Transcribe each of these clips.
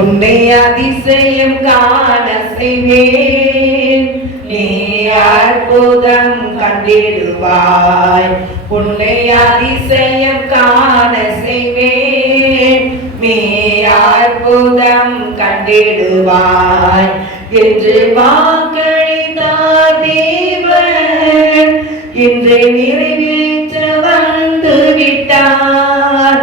உன்னை அதிசயம் காண செய்வேன், நீ அற்புதம் கண்டிடுவாய். உன்னை அதிசயம் காண செய்வேன், நீ அற்புதம் கண்டிடுவாய் என்று வாக்களித்தார் தேவன். இன்று நிறைவேற்ற வந்து விட்டார்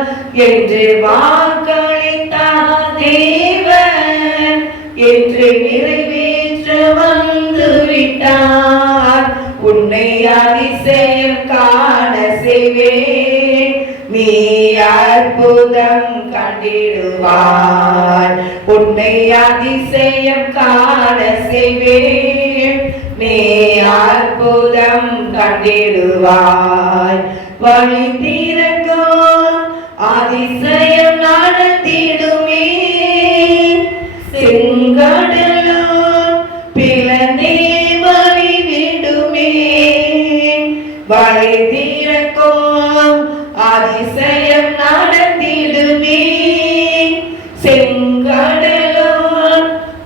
என்று வாக்களித்தார் தேவன். என்று நிறைவேற்ற வந்து விட்டார். உன்னை அதிசயம் காண செய்வேன், நீ அற்புதம் கண்டிடுவாய். உன்னை அதிசயம் காண செய்வேன், நீ அற்புதம் கண்டிடுவாய். வழி திறக்கும் அதிசயம் நடத்திடுமே, செங்கடலோ பிளந்தே வழி விடுமே. வழி திறக்கும் அதிசயம் நடத்திடுமே, செங்கடலோ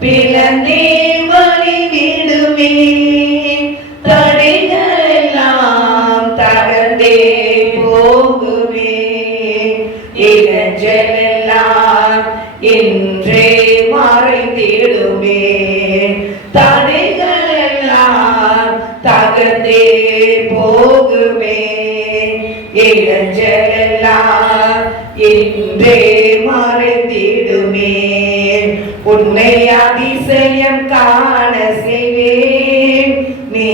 பிளந்தே வழி விடுமே. தடைகள் எல்லாம் தகர்ந்தே போகுமே, இடைஞ்சல் எல்லாம் இன்றே மறைந்திடுமே. தடைகள் எல்லாம் தகர்ந்தே போகுமே, இடைஞ்சல் எல்லாம் இன்றே மறைந்திடுமே. உன்னை அதிசயம் காண செய்வேன், நீ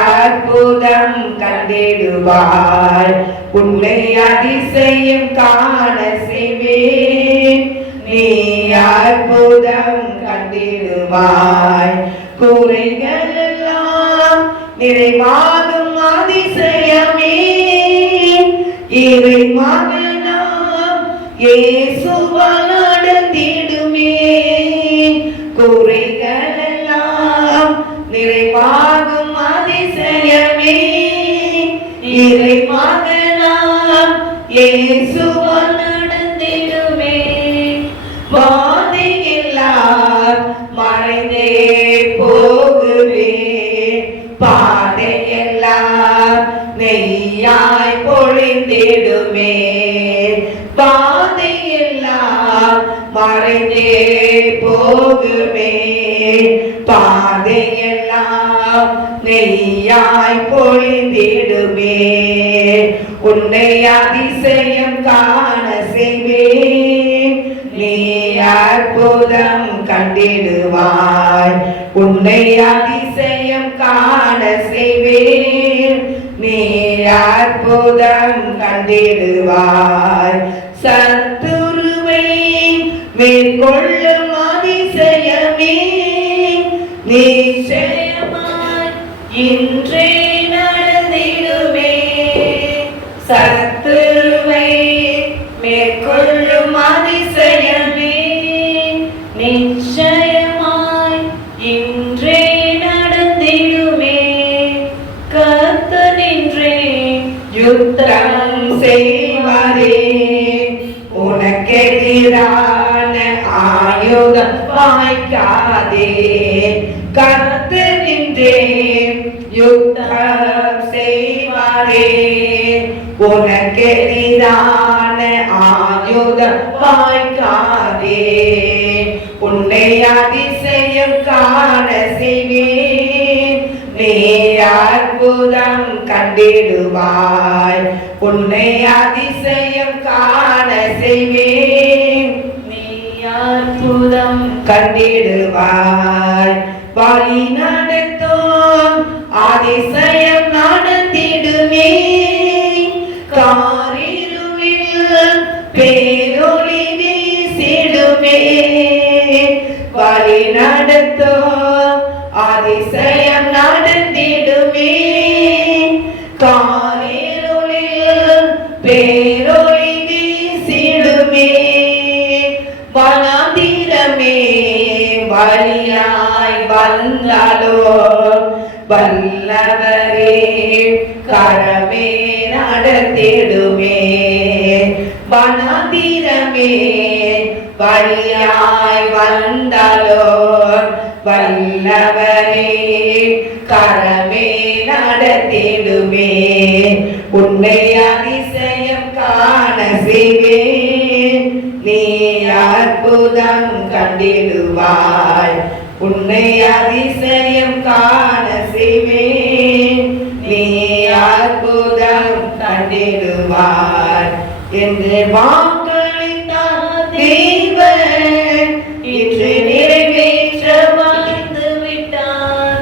அற்புதம் கண்டிடுவாய். உன்னை அதிசயம் காண செய்வேன், நீ அற்புதம் கண்டிடுவாய். குறைகள் எல்லாம் நிறைவாகும் அதிசயமே, இறை மகனாம் இயேசுவால் நடந்திடுமே. குறைகள் எல்லாம் நிறைவாகும் அதிசயமே, இறை மகனாம் இயேசுவால் நடந்திடுமே. வாதை எல்லாம் மறைந்தே போகுமே, பாதை எல்லாம் நெய்யாய் பொழிந்திடுமே. பாதை எல்லாம் மறைந்தே போகுமே, பாதை எல்லாம் நெய்யாய் பொழிந்திடுமே. உன்னை அதிசயம் காண செய்வேன், நீ அற்புதம் கண்டிடுவாய். உன்னை அதிசயம் காண செய்வேன், நீ அற்புதம் கண்டிடுவாய். சத்துருவை மேற்கொள்ளும் அதிசயமே, நிச்சயமாய் இன்றே நடந்திடுமே. சத்துருவை மேற்கொள்ளும் அதிசயமே, நிச்சயமாய் இன்றே நடந்திடுமே. கர்த்தர் நின்றே யுத்தம் செய்வாரே, உனக்கெதிரான ஆயுதம் வாய்க்காதே. கர்த்தர் நின்றே யுத்தம் செய்வாரே, உனக்கெதிரான ஆயுதம் வாய்க்காதே. உன்னை அதிசயம் காண செய்வேன், நீ அற்புதம் கண்டிடுவாய். உன்னை அதிசயம் காண செய்வேன், நீ அற்புதம் கண்டிடுவாய். வழி நடத்தும் அதிசயம் நடத்திடுமே, காரிருளில் பேரொளி வீசிடுமே. வழி நடத்தும் அதிசயம் நடந்திடுமே, காரிருளில் பேரொளி வீசிடுமே. வனாந்திரமே வழியாய் வந்தாலோ, வல்லவரே கரமே நடத்திடுமே. வனாந்திரமே வழியாய் வந்தாலோ வல்லவரே கரமே நடத்திடுமே உன்னை அதிசயம் காண செய்வே நீ அற்புதம் கண்டிடுவாய் உன்னை அதிசயம் காண செய்வே நீ அற்புதம் கண்டிடுவாய் என்று வாக்களித்தார் தேவன் இன்று நிறைவேற்ற வந்து விட்டார்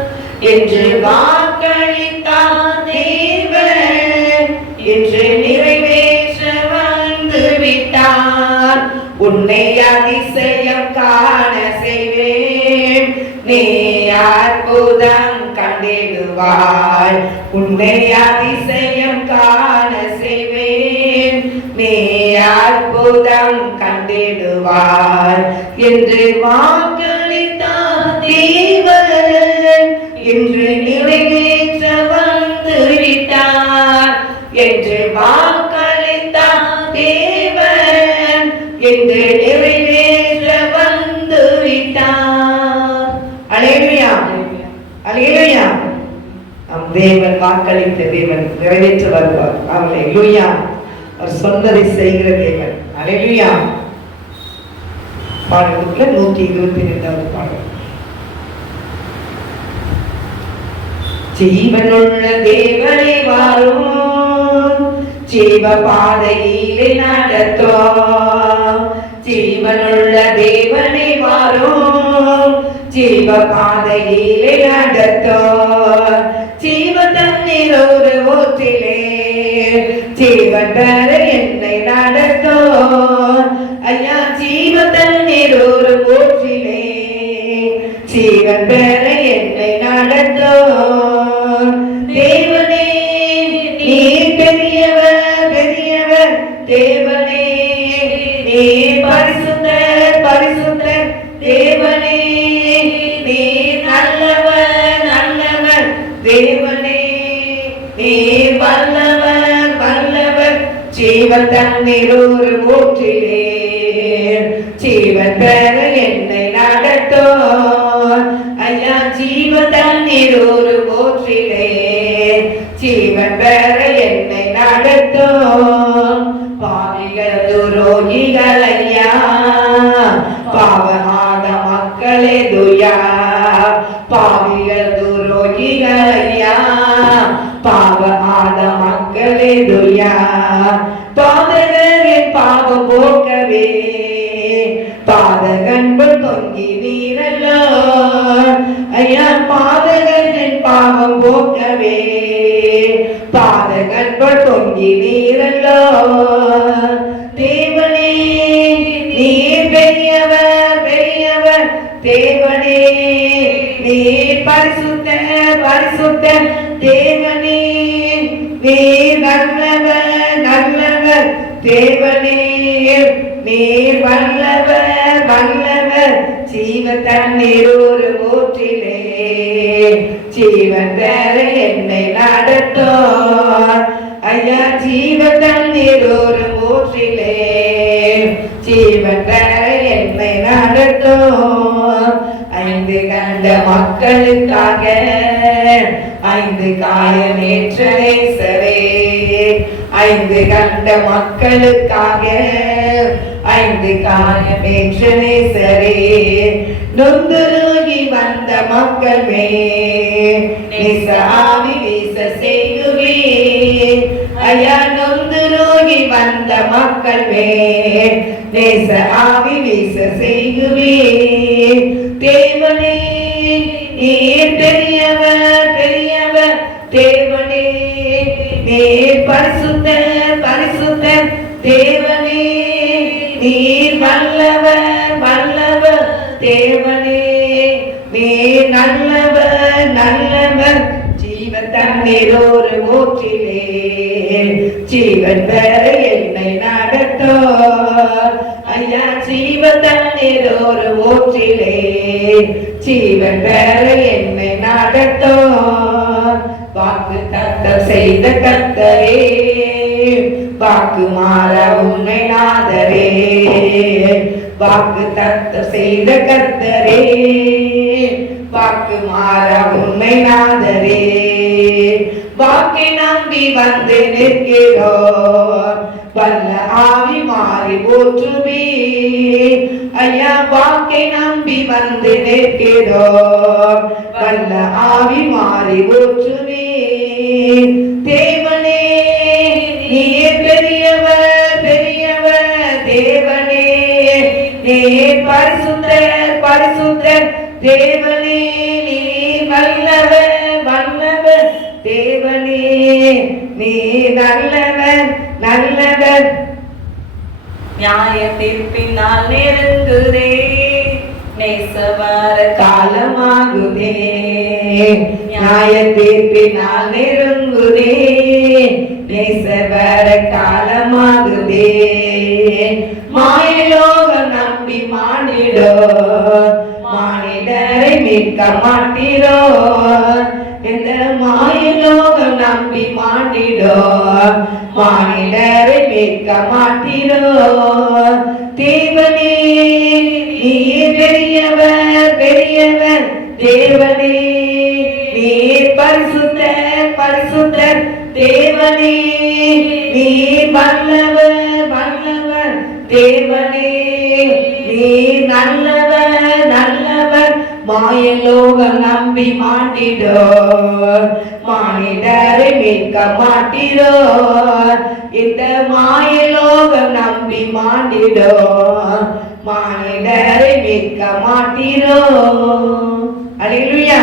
என்று வாக்களித்தார் தேவன் இன்று நிறைவேற்ற வந்து விட்டார் உன்னை அதிசயம் காண செய்வேன் நீ அற்புதம் கண்டிடுவாய் உன்னை அதிசயம் காண செய்வேன் நீ அற்புதம் கண்டிடுவாய் என்று வாக்களித்தார் தேவன் இன்று நிறைவேற்ற வந்து விட்டார் என்று வாக்களித்தார் தேவன் என்று நிறைவேற்ற வந்து விட்டார். அல்லேலூயா அல்லேலூயா. நம் தேவன் வாக்களித்த தேவன் நிறைவேற்ற வருவார். அல்லேலூயா. அவர் சொன்னதை செய்கிற தேவன். அல்லேலூயா. பாடலுக்குள்ள 122வது பாடல். ஜீவனுள்ள தேவனை வாரும் ஜீவ பாதையிலே நடத்தும் ஜீவனுள்ள தேவனை வாரும் ஜீவ பாதையிலே நடத்தும் ஜீவ தண்ணீர் ஒரு ஊற்றிலே ஜீவன் பெற என்னை நடத்தும் ஐயா ஜீவ தண்ணீர் ஒரு ஊற்றிலே ஜீவன் பெற என்னை நடத்தும் தேவனே நீ பெரியவர் பெரியவர் தேவனே நீ பரிசுத்தர் பரிசுத்தர் தேவனே நீ நல்லவர் நல்லவர் தேவனே நீ வல்லவர் வல்லவர் ஜீவன் தண்ணீர் ஒரு ஊற்றிலே ஜீவன் பெற என்னை நடத்தும் ஐயா ஜீவன் தண்ணீர் ஒரு ஊற்றிலே ஜீவன் பெற என்னை நடத்தும் பாவிகள் துரோகிகள் ஐயா பாவமான மக்களே துயா பாவிகள் துரோகிகள் ஐயா பாவமான மக்களே துயா பாதகரின் பாவம் போக்கவே பாதகன்புள் தொங்கி நீரல்லோ ஐயா பாதகரின் பாவம் போக்கவே பாதகன்புள் தொங்கி நீரல்லோ தேவனே நீ பெரியவர் பெரியவர் தேவனே நீ பரிசுத்தர் பரிசுத்தர் தேவனே நீ நல்லவர் நல்லவர் தேவனே நீ வல்லவர் வல்லவர் ஜீவ தண்ணீர் ஒரு ஊற்றிலே ஜீவன் பெற என்னை நடத்தும் ஐயா ஜீவ தண்ணீர் ஒரு ஊற்றிலே ஜீவன் பெற என்னை நடத்தும் ஐந்து கண்ட மக்களுக்காக ஐந்து காயமேற்ற நேசரே ஐந்து கண்ட மக்களுக்காக ஐந்து காயமேற்ற நேசரே நொந்துருகி வந்த மக்கள் நேச ஆவி வீச செய்குவே ஐயா நொந்துருகி வந்த மக்கள் நேச ஆவி வீச செய்குவே தேவனே நீர் பெரியவர் பெரியவர் தேவனே நீர் பரிசுத்தர் பரிசுத்தர் தேவனே நீர் வல்லவர் வல்லவர் தேவனே நீர் நல்லவர் நல்லவர் ஜீவ தண்ணீர் ஒரு ஊற்றிலே ஜீவன் பெற என்னை நடத்தும் ஐயா ஜீவ தண்ணீர் ஒரு ஊற்றிலே ஜீவன் பெற என்னை நடத்தும் வாக்கு தத்தம் செய்த கர்த்தரே வாக்கு மாற உன்னை நாதரே வாக்கு தத்தம் செய்த கர்த்தரே, வாக்கு மாறா உண்மை நாதரே, வாக்கை நம்பி வந்து நிற்கிறோம், வல்ல ஆவி மாறி போற்றுவே. ஐயா வாக்கை நம்பி வந்து நிற்கிறோம், வல்ல ஆவி மாறி போற்றுவே. தேவனே நீயே பெரியவர் பெரியவர், தேவனே நீ பரிசுத்தர் பரிசுத்தர், தேவனே நீ வல்லவர் வல்லவர், தேவனே நீ நல்லவர் நல்லவர். நியாய தீர்ப்பினால் நெருங்குதே, நேசவார காலமாகுதே, நியாய தீர்ப்பினால் நெருங்குதே, நேசவர காலமாகுதே. மாயலோகம் நம்பி மானிடோ, மானிடரை மீட்க மாட்டீரோ, இந்த மாயலோகம் நம்பி மாட்டிடோ, மானிடரை மீட்க மாட்டீரோ. தேவனே நீ பெரியவர் பெரியவர், தேவனே நீ பரிசுத்தர் பரிசுத்தர், தேவனே நீ வல்லவர் வல்லவர், தேவனே நீ நல்லவர் நல்லவர். மாயலோகம் நம்பி மாட்டிடோ, மானிடரை மீட்க மாட்டீரோ, இந்த மாயலோகம் நம்பி மாட்டிடோ, மானிடரை மீட்க மாட்டீரோ. அல்லேலூயா.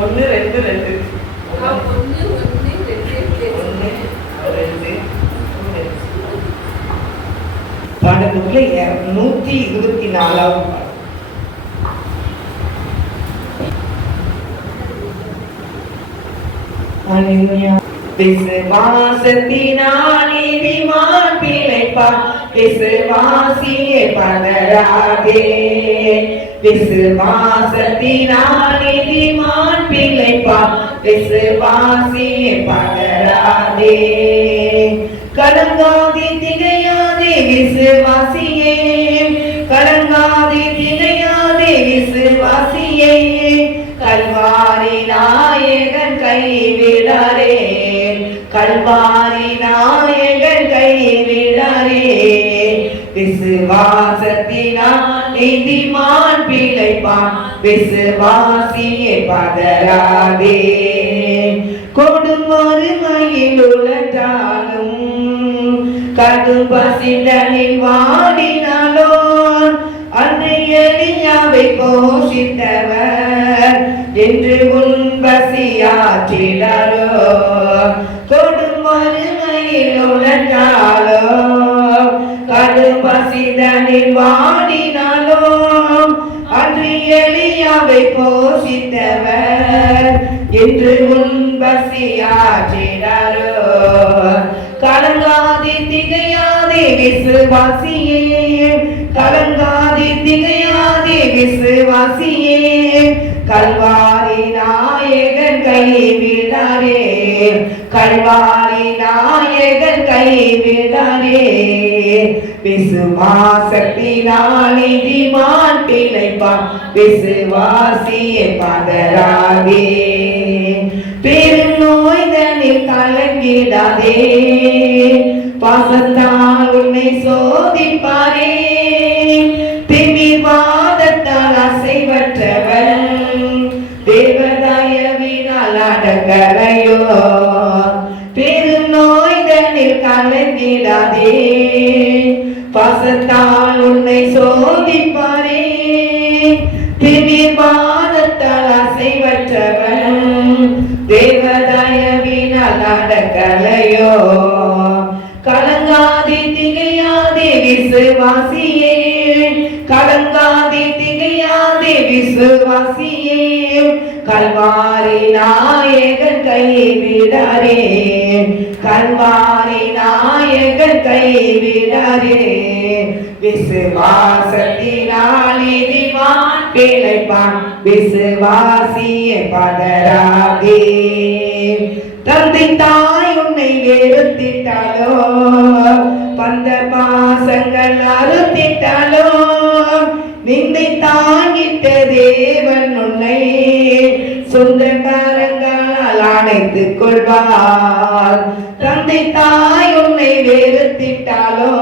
ஒன்று ரெண்டு ரெண்டு பாடலுக்குள்ள 124வது பாடல். அல்லேலூயா. விசுவாசத்தினால் நீதிமான் பிழைப்பான், விசுவாசியே பதறாதே, விசுவாசத்தினால் நீதிமான் பிழைப்பான், விசுவாசியே பதறாதே. கலங்காதே திகையாதே விசுவாசியே, கலங்காதே திகையாதே விசுவாசியே, கல்வாரி நாயகன் கைவிடாரே, கல்வாரி நாயகன் கைவிடாரே. விசுவாசத்தினால் நீதிமான் பிழைப்பான், விசுவாசியே பதறாதே. கொடும் வறுமையில் உழன்றாலும், கடும் பசிதனில் வாடினாலோ, அன்று எலியாவை போஷித்தவர் என்று உன் பசியாற்றினாரோ. கொடும் வறுமையில் உழன்றாலோ, கடும் பசிதனில் வாடினாலோ, அன்று எலியாவை போஷித்தவர் என்று உன் பசியாற்றினாரோ. கலங்காதே திகையாதே விசுவாசியே, கலங்காதே திகையாதே விசுவாசியே, கல்வாரி நாயகன் கைவிடாரே, கல்வாரி நாயகன் கைவிடாரே. விசுவாசத்தினால் நீதிமான் பிழைப்பான், விசுவாசியே பதறாதே. பெருநோய்தனில் கலங்கிடாதே, பாசத்தால் உன்னை சோதிப்பாரே. திமிர்வாதத்தால் அசைவற்றவன், தேவதயவினால் அடங்கலையோ. பெருநோய்தனில் கலங்கிடாதே, பாசத்தால் உன்னை சோதிப்பாரே. திமிர்வாதத்தால் அசைவற்றவன், தேவதயவினால் அடங்கலையோ. கலங்காதே திகையாதே விசுவாசியே, கலங்காதே திகையாதே விசுவாசியே, கல்வாரி நாயகன் கைவிடாரே, கல்வாரி நாயகன் கைவிடாரே. விசுவாசத்தினால் நீதிமான் பிழைப்பான், விசுவாசியே பதறாதே. தந்தை தாய் உன்னை வெறுத்திட்டாலோ, பந்த பாசங்கள் அறுத்திட்டாலோ, நிந்தை தாங்கிட்ட தேவன் உன்னை சொந்தக்காரங்களால் அணைத்துக் கொள்வார். தந்தை தாய் உன்னை வெறுத்திட்டாலோ,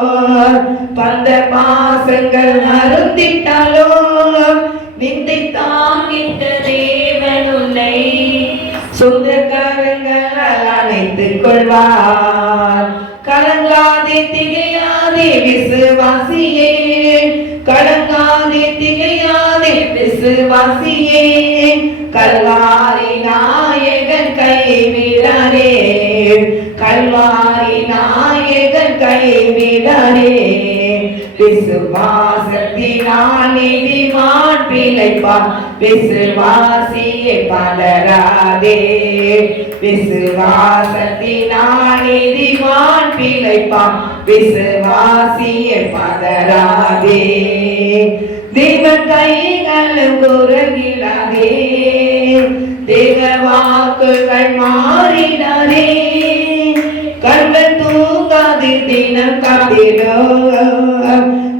பந்த பாசங்கள் அறுத்திட்டாலோ, நிந்தை தாங்கிட்ட தேவன் உன்னை சொந்தக்காரங்களால் அணைத்துக் கொள்வார். கலங்காதே திகையாதே விசுவாசியே, கலங்காதே திகையாதே விசுவாசியே, கல்வாரி நாயகன் கைவிடாரே, கல்வாரி நாயகன் கைவிடாரே. விசுவாசத்தினால் நீதிமான் பிழைப்பான், விசுவாசியே பலராதே. விசுவாசத்தினால் நீதிமான் பிழைப்பான், விசுவாசியே பலராதே. தேவ கைகளும் குறங்கிடாதே, தேவ வாக்குகள் மாறிடாதே. கண்கள் தூங்காது தினம் காத்திடோ,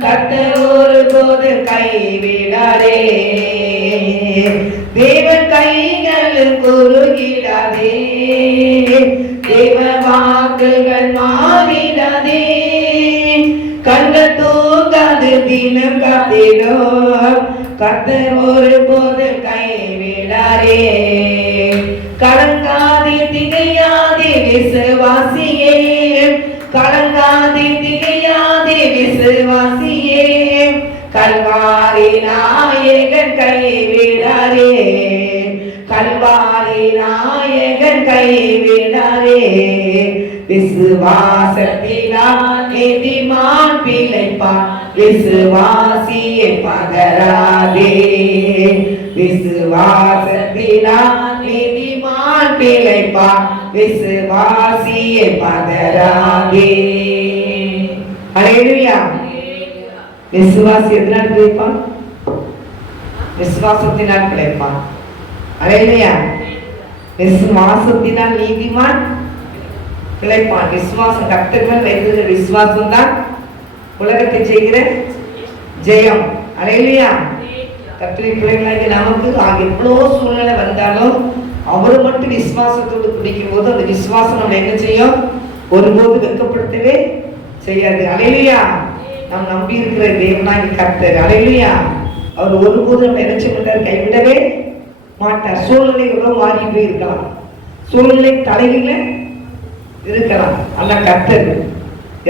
கர்த்தர் ஒருபோது கைவிடாதே. தேவன் கைகள் குறுகிடாதே, தேவ வாக்குகள் மாறிடாதே. கண்கள் தூங்காது தினம் காத்திடோ, கர்த்தர் ஒருபோது கைவிடாதே. கலங்காதே திகையாதே விசுவாசியே, கலங்காதே திகையாதே விசுவாசியே, கல்வாரி நாயகன் கைவிடாரே, கல்வாரி நாயகன் கைவிடாரே. விசுவாசத்தினால் நீதிமான் பிழைப்பான், விசுவாசியே பகராதே. விசுவாசத்தினால் நீதிமான் பிழைப்பான், விசுவாசியே பகராதே. அல்லேலூயா. விசுவாசி எதனால் பிழைப்பான்? விசுவாசத்தினால் பிழைப்பான். அல்லேலூயா. விசுவாசத்தினால் நீதிமான் பிழைப்பான். விசுவாசம், கர்த்தர் மேல் வைக்கிற விசுவாசம் தான் உலகத்தை செய்கிற ஜெயம். அல்லேலூயா. கர்த்தருடைய பிள்ளைகளாகிய நமக்கு எவ்வளோ சூழ்நிலை வந்தாலும் அவர் மட்டும் விசுவாசத்தோடு பிடிக்கும் போது அந்த விசுவாசம் நம்ம என்ன செய்யும்? ஒருபோது வெட்கப்படுத்தவே செய்யாது. அல்லேலூயா. நாம் நம்பி இருக்கிற தேவனாகிய கர்த்தர், அல்லேலூயா, அவர் ஒருபோது நம்ம என்ன செய்ய மாட்டார்? கைவிடவே மாட்டார். சூழ்நிலை எவ்வளோ மாறி போய் இருக்கலாம், சூழ்நிலை தலையில இருக்கலாம், ஆனா கர்த்தர்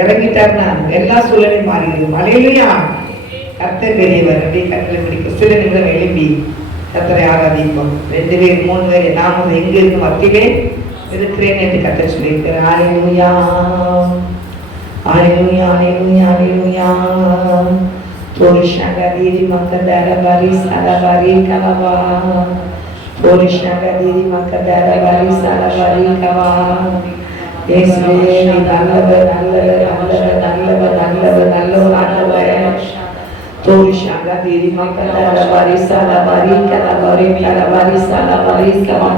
இறங்கிட்டார்னா எல்லா சூழ்நிலையும் மாறிடும். அல்லேலூயா. கர்த்தர் பெரியவர். அப்படியே கர்த்தரை பிடிக்கும். சில நிமிடம் எழுப்பி கர்த்தரை ஆராதிப்போம். 2 பேர் 3 பேர் நாம எங்க இருக்கு மத்தியிலே இருக்கிறேன் என்று கர்த்தர் சொல்லியிருக்கிறார். அல்லேலூயா, அல்லேலூயா, அல்லேலூயா, அல்லேலூயா. தோரிஷாகதீரி மக்கதர பரிசலபரி கலவா, தோரிஷாகதீரி மக்கதர பரிசலபரி கலவா. இயேசுவே, நீ நல்லவர், நல்லவர், நல்லவர், நல்லவர், நல்லவர், நல்லவர் ஆண்டவரே. தோரிஷாகதீரி மக்கதர பரிசலபரி கலவரி கலவரி கலவா.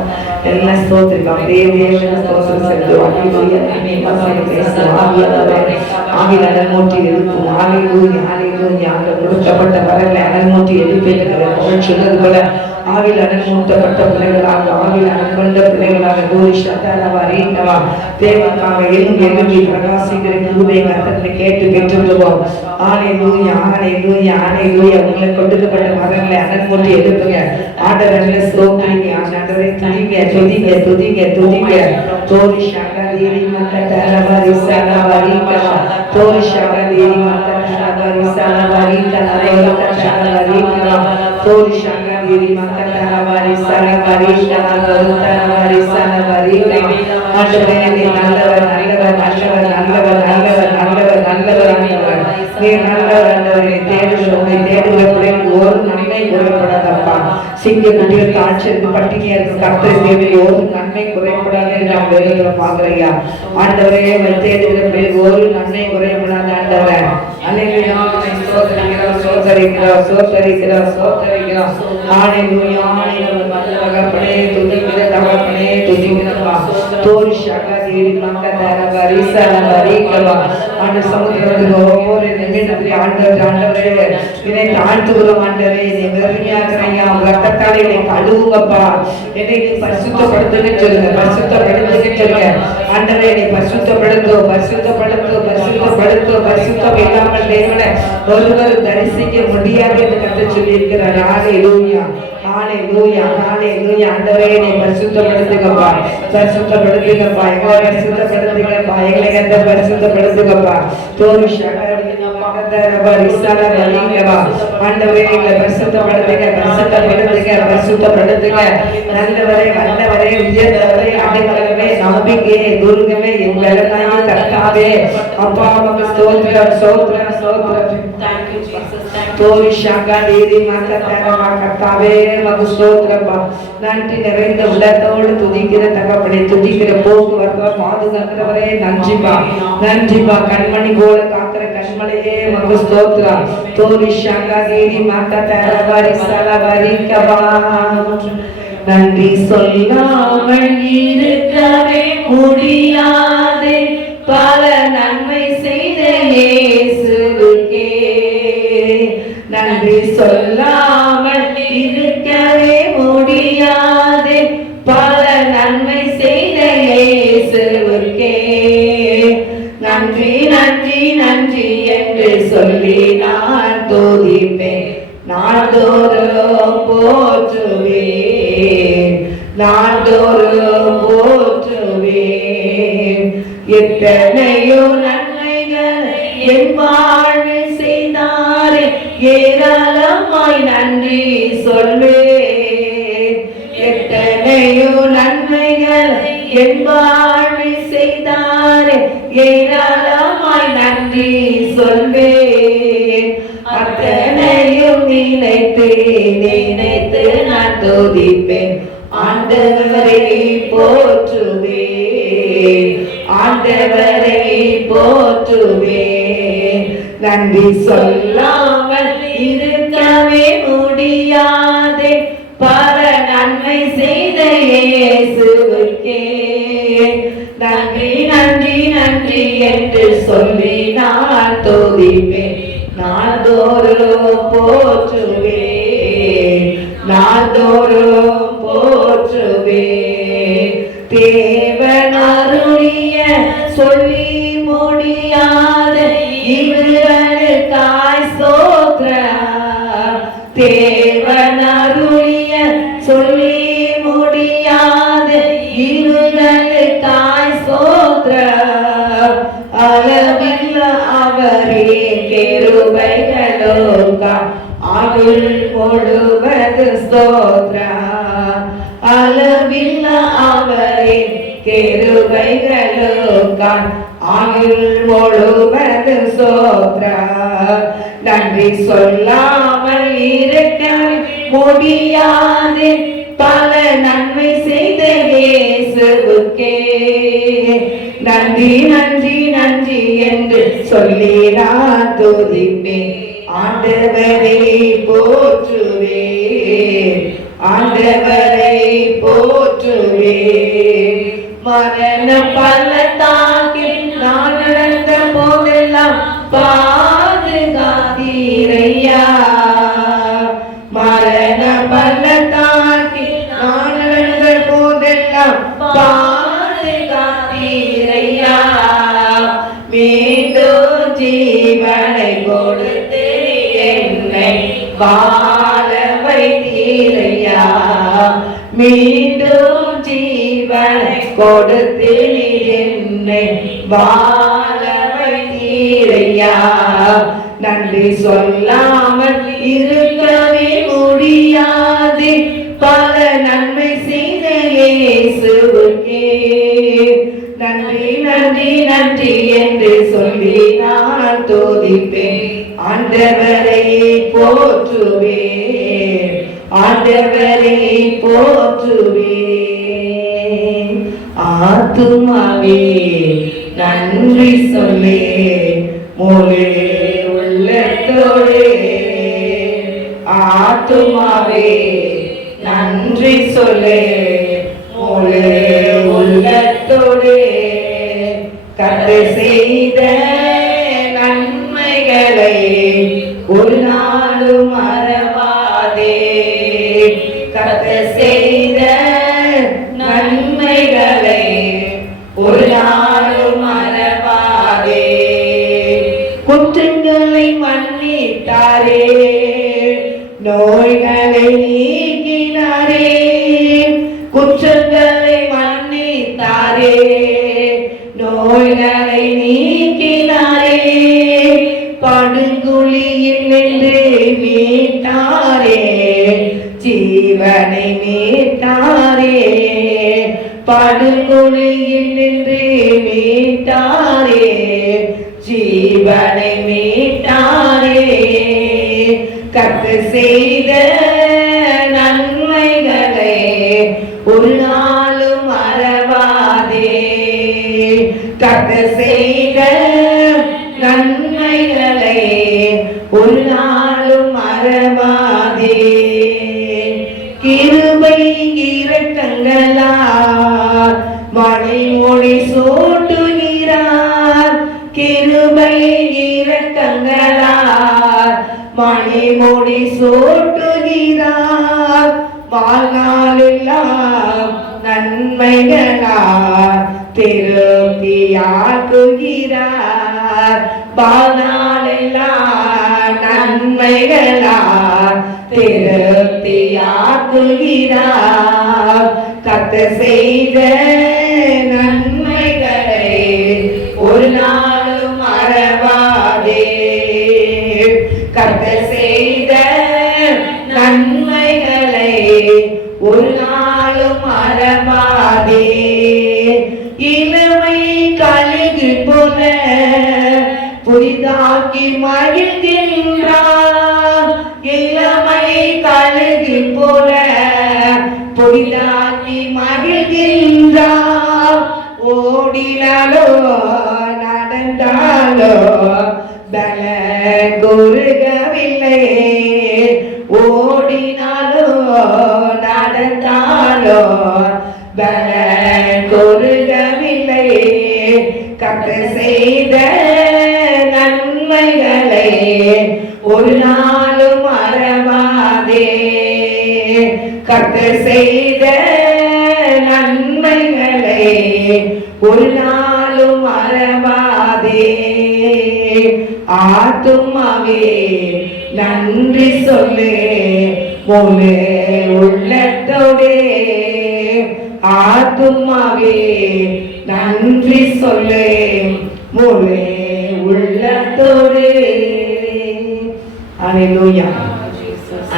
எல்லா ஸ்தோத்திரம் தேவன ஸ்தோத்திரம் செலுத்துவோம். அல்லேலூயா. நீ மகிமை பேசும் ஆவியானவரே, ஆவியில் அனல்மூட்டி எழுப்பும். அல்லேலூயா, அல்லேலூயா. கொடுக்கப்பட்ட வரங்களை அனல்மூட்டி எழுப்பியிருக்கிற அவள் சொன்னது போல ஆவியில் அனல்மூட்டப்பட்ட பிள்ளைகளாக, ஆவியில் அனல்கொண்ட பிள்ளைகளாக தோரிஷாதரவரீனவா தேவனுக்காக எழும்பி பிரகாசிக்கிற கிருபை கர்த்தரை கேட்டு பெற்றுள்ளோம். அல்லேலூயா, அல்லேலூயா, அல்லேலூயா. உங்களுக்கு கொடுக்கப்பட்ட வரங்களை அனல்மூட்டி எழுப்புங்க. ஆண்டவரை ஸ்தோத்திரிங்க, ஆண்டவரை துதிங்க, துதிங்க, துதிங்க, துதிங்க. தோரிஷாகதீரி மக்கதர பரிசலபரி கலவா, தோரிஷாகதீரி மக்கதர பரிசலபரி கலவா, தோரிஷாகதீரி மக்கதர பரிசலபரி கலவா. ஆண்டவரே, நீ நல்லவர், நல்லவர், நல்லவர், நல்லவர், நல்லவர், நல்லவர், நல்லவர் ஆண்டவர். நீ நல்லவர் ஆண்டவரே. தேடுகிறோம், தேடுகிற பிள்ளைகளுக்கு ஒரு நன்மை குறைபடாதப்பா. சிங்க குட்டிகள் தாட்சிற்கு பட்டினியா இருக்கும் கர்த்தரை தேவை ஒரு நன்மை குறைபடாது என்று நாம் வேதத்துல பாக்குறையா. ஆண்டவரே, தேடுகிற பிள்ளைகளுக்கு ஒரு நன்மை குறைபடாது ஆண்டவரே. அல்லேலூயா. சோதரிக்கிறோம், சோதரிக்கிறோம், சோதரிக்கிறோம், சோதரிக்கிறோம். அல்லேலூயா, நல்ல தகப்பனே, துதிக்கிற தகப்பனே, துதிக்கிறப்பா. தோரி தேடி மக்கள் ரீசலவா ஆண்டு சமுத்திரத்தில் ஒவ்வொரு நிமிடத்திலே ஆண்டவரே என்னை தாழ்த்துகிறோம் ஆண்டவரே, என்னை வெறுமையாக்குறையா ரத்தத்தால் என்னை கழுவுங்கப்பா, என்னை பரிசுத்தப்படுத்துன்னு சொல்லுங்க, பரிசுத்தப்படுத்துன்னு சொல்லுங்க ஆண்டவரே, என்னை பரிசுத்தம் இல்லாமல் தேவனை ஒருவர் தரிசிக்க முடியாது என்று கர்த்தர் சொல்லியிருக்கிறார். ஹல்லேலூயா ஹல்லேலூயா ஹல்லேலூயா. ஆண்டவரே என்னை பரிசுத்தப்படுத்துங்கப்பா, எங்களை பரிசுத்தப்படுத்துங்கப்பா, எங்களை கர்த்தர் பரிசுத்தப்படுத்துங்கப்பா. தோரு ஷகரிங்கப்பா ரிசால வலிங்கப்பா. ஆண்டவரே எங்களை பரிசுத்தப்படுத்துங்க, நல்லவரே வல்லவரே உயர்ந்தவரே அடைக்கலமே நம்பிக்கையே துர்கமே எங்கள் கர்த்தாவே அப்பா உமக்கு ஸ்தோத்திரம் ஸ்தோத்திரம் ஸ்தோத்திரம். நன்றி நிறைந்த உள்ளத்தோடு துதிக்கிற தகப்பனே, துதிக்கிற போக்குவரத்து பாதுகாக்கிறவரே நன்றிப்பா, நன்றிப்பா. கண்மணி போல காக்கிற கண்மலையே மகு ஸ்தோத்திரம். தோரி ஷாங்கி மாதா தரவரி சலவரிக்கவா. நன்றி சொல்லாமல் இருக்கவே முடியாது, பல நன்மை செய்த இயேசுவுக்கே. நன்றி சொல்லாமல் இருக்கவே முடியாது, பல நன்மை செய்த இயேசுவுக்கே. நன்றி நன்றி நன்றி என்று சொல்லி நான் துதிப்பேன், நாள்தோறும் போற்றுவேன், நாள்தோறும் போற்றுவேன். எத்தனையோ நன்மைகள் என் வாழ்வில் செய்தாரே, ஏராளமாய் நன்றி சொல்வேன். எத்தனையோ நன்மைகள் என் வாழ்வில் செய்தாரே, ஏராளமாய் நன்றி சொல்வேன். அத்தனையும் நினைத்து நினைத்து நான் துதிப்பேன், ஆண்டவரை போற்றுவேன், ஆண்டவரை போற்றுவேன். நன்றி சொல்லாமல் இருக்கவே முடியாதே, பல நன்மை செய்த இயேசுவுக்கே. நன்றி நன்றி நன்றி என்று சொல்லி நான் துதிப்பேன், நாள்தோறும் போற்றுவேன், நாள்தோறும் போற்றுவேன். தேவன் அருளிய சொல்லி முடியாத இவர்களுக்காய் ஸ்தோத்திரம். தேவன் அருளிய சொல்லி முடியாத இவர்களுக்காய் ஸ்தோத்திரம். அளவில்ல அவரே கிருபைகளோக்கா அருள் முழுவது ஸ்தோத்திரம். அளவில்ல அவரே கிருபைகளோக்கா அருள் முழுவது ஸ்தோத்திரம். நன்றி சொல்லாமல் இருக்க முடியாது, பல நன்மை செய்த இயேசுவுக்கே. நன்றி நன்றி நன்றி என்று சொல்லி நான் துதிப்பேன், ஆண்டவரை போற்றுவேன், ஆண்டவரை போற்றுவேன். மரண பள்ளத்தாக்கில் நான் நடந்த போதெல்லாம் பாதுகாத்தீரையா. மரண பள்ளத்தாக்கில் நான் நடந்த போதெல்லாம் பாதுகாத்தீரையா. மீண்டும் ஜீவனை கொடுத்து என்னை வாழ வைத்தீரையா. மீண்டும் ஜீவனை கொடுத்து என்னை வாழ வைத்தீரையா. நன்றி சொல்லாமல் இருக்கவே முடியாது, பல நன்மை செய்த இயேசுவுக்கே. நன்றி நன்றி நன்றி என்று சொல்லி நான் துதிப்பேன், ஆண்டவரை போற்றுவேன், ஆண்டவரை போற்றுவேன். ஆத்துமாவே நன்றி சொல்லே முழு உள்ளத்தோடு. ஆத்துமாவே நன்றி சொல்லே முழு உள்ளத்தோடு. செய்த நன்மைகளை ஒரு நாளும் மறவாதே. கர்த்தர் செய்த நன்மைகளை ஒரு நாளும் மறவாதே. குற்றங்களை மன்னித்தாரே, நோய்களை நீக்கினாரே. குற்றங்களை மன்னித்தாரே, நோய்களை நீக்கினாரே. படுகுழியில் நின்று மீட்டாரே, ஜீவனை மீட்டாரே. படுகுழியில் நின்று மீட்டாரே, ஜீவனை மீட்டாரே. கர்த்தர் செய்த நன்மைகளை ஒரு நாளும் மறவாதே. கர்த்தர் செய்த நன்மைகளை ஒரு நாளும் மறவாதே. கிருபை இரக்கங்களால் மணிமொழி சூட்டுகிறார். கிருபை இரக்கங்களால் மணிமொழி சூட்டுகிறார். வாழ்நாளெல்லாம் நன்மைகளால் திருப்தியாக்குகிறார். வாழ்நாளெல்லாம் நன்மைகளால் திருப்தியாக்குகிறார். கர்த்தர் செய்த நன்மைகளை ஒரு நாளும் மறவாதே. கர்த்தர் செய்த நன்மைகளை ஒரு நாளும் மறவாதே. இளமை கழுகு போல புதிதாக்கி மகிழ்கின்றார். இளமை கழுகு போல புதிதாக்கி மகிழ்கின்றார். ஓடினாலோ நடந்தாலோ பல குறுகவில்லை. ஓடினாலோ நடந்தாலோ பல குறுகவில்லை. கர்த்தர் செய்த நன்மைகளை ஒரு நாளும் மறவாதே. கர்த்தர் செய்த நன்மைகளை ஒரு நாளும் மறவாதே. ஆத்துமாவே நன்றி சொல்லு முழு உள்ளத்தோடே. ஆத்துமாவே நன்றி சொல்லு முழு உள்ளத்தோடே. அல்லேலூயா.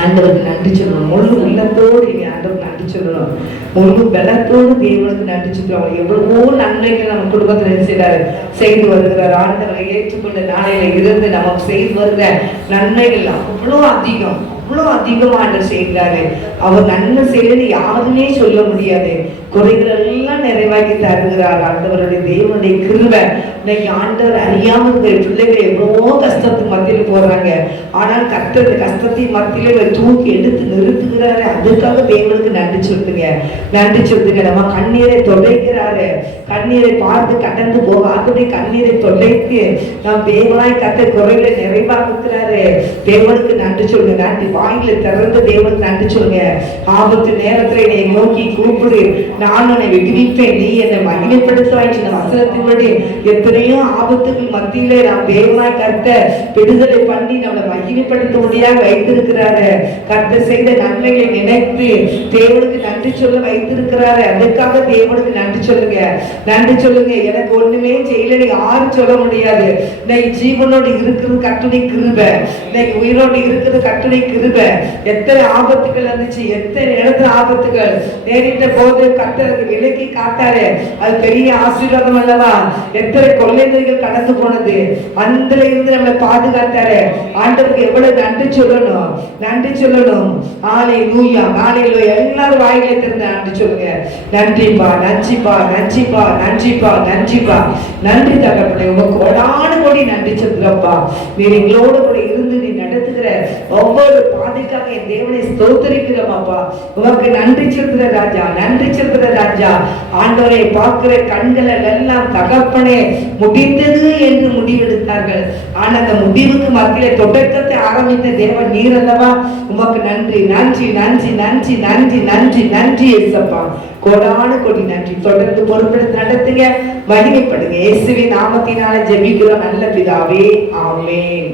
ஆண்டவருக்கு நன்றி சொல்லணும். முழு உள்ளத்தோடு ஆண்டவருக்கு நன்றி சொல்லணும். முழு பலத்தோடு தேவனுக்கு நன்றி சொல்லுவாங்க. எவ்வளவோ நன்மைகள் நம்ம குடும்பத்தில் செய்து வருகிறார். ஆண்டவரை ஏற்றுக்கொண்ட நாளையில இருந்து நமக்கு செய்து வருகிற நன்மைகள் அவ்வளோ அதிகம், அவ்வளோ அதிகமாக செய்கிறாரு. அவர் நன்மை செய்யறது யாருமே சொல்ல முடியாது. குறைகள் எல்லாம் நிறைவாக்கி தருகிறார் ஆண்டவருடைய தேவனுடைய கிருபை. இன்னைக்கு ஆண்டவர் அறியாமல் பிள்ளைகள் எவ்வளவோ கஷ்டத்துக்கு மத்தியில் போறாங்க. ஆனால் கர்த்தர் கஷ்டத்தின் மத்தியில தூக்கி எடுத்து நிறுத்துகிறாரு. அதுக்காக தேவனுக்கு நன்றி சொல்லுங்க, நன்றி சொல்லுங்க. நம்ம கண்ணீரை தொலைக்கிறாரு. கண்ணீரை பார்த்து கடந்து போகாதபடி கண்ணீரை தொலைத்து நாம் தேவனாய் கர்த்தர் குறைகளை நிறைவாக்குகிறாரு. தேவனுக்கு நன்றி சொல்லுங்க. நன்றி வாயில திறந்து தேவனுக்கு நன்றி சொல்லுங்க. ஆபத்து நேரத்துல என்னை நோக்கி கூப்பிடு, நான் உன்னை விடுவிப்பேன், நீ என்னை மகிமைப்படுத்துவாய். இந்த வசனத்தின்படி எத்தனையோ ஆபத்துகள் மத்தியிலே நாம் தேவனாய் கர்த்தர் விடுதலை பண்ணி நம்மளை மகிமைப்படுத்தும்படியாக வைத்திருக்கிறாரு. கர்த்தர் செய்த நன்மைகளை நினைத்து தேவனுக்கு நன்றி சொல்ல வைத்திருக்கிறாரு. அதுக்காக தேவனுக்கு நன்றி சொல்லுங்க, நன்றி சொல்லுங்க. எனக்கு ஒண்ணுமே செய்யல யாரும் சொல்ல முடியாது. இன்னைக்கு ஜீவனோடு இருக்கிறது கர்த்தருடைய கிருபை. இன்னைக்கு உயிரோடு இருக்கிறது கர்த்தருடைய கிருபை. எத்தனை ஆபத்துகள் இருந்துச்சு, எத்தனை இடத்துல ஆபத்துகள் நேரிட்ட போது கர்த்தருக்கு விலக்கி காத்தாரு. அது பெரிய ஆசீர்வாதம் அல்லவா? எத்தனை கொள்ளைகள் கடந்து போனது, அந்த இருந்து நம்மளை பாதுகாத்தாரு. ஆண்டவருக்கு எவ்வளவு நன்றி சொல்லணும், நன்றி சொல்லணும். அல்லேலூயா, அல்லேலூயா. எல்லாரும் வாயிலே திறந்து நன்றி சொல்லுங்க. நன்றிப்பா, நன்றிப்பா, நன்றிப்பா, நன்றிப்பா, நன்றிப்பா. நன்றி தகப்பனே, உங்க கோடான கோடி நன்றி சொல்றப்பா. நீர் எங்களோட கூட இருந்து நீ நடத்துகிற ஒவ்வொரு பாதைக்காக என் தேவனை ஸ்தோத்திரிக்கிறோம் அப்பா. உமக்கு நன்றி செலுத்துற ராஜா, நன்றி செலுத்துற ராஜா. ஆண்டவரை பார்க்கிற கண்கள் எல்லாம் தகப்பனே முடிந்தது என்று முடிவெடுத்தார்கள். ஆனா அந்த முடிவுக்கு மத்தியில தொடக்கத்தை ஆரம்பித்த தேவன் நீர் அல்லவா. உமக்கு நன்றி நன்றி நன்றி நன்றி நன்றி நன்றி நன்றி இயேசப்பா. கோடானு கோடி நன்றி. தொடர்ந்து பொறுப்பெடுத்து நடத்துங்க, மகிமைப்படுங்க. இயேசுவின் நாமத்தினால ஜெபிக்கிறோம் நல்ல பிதாவே, ஆமென்.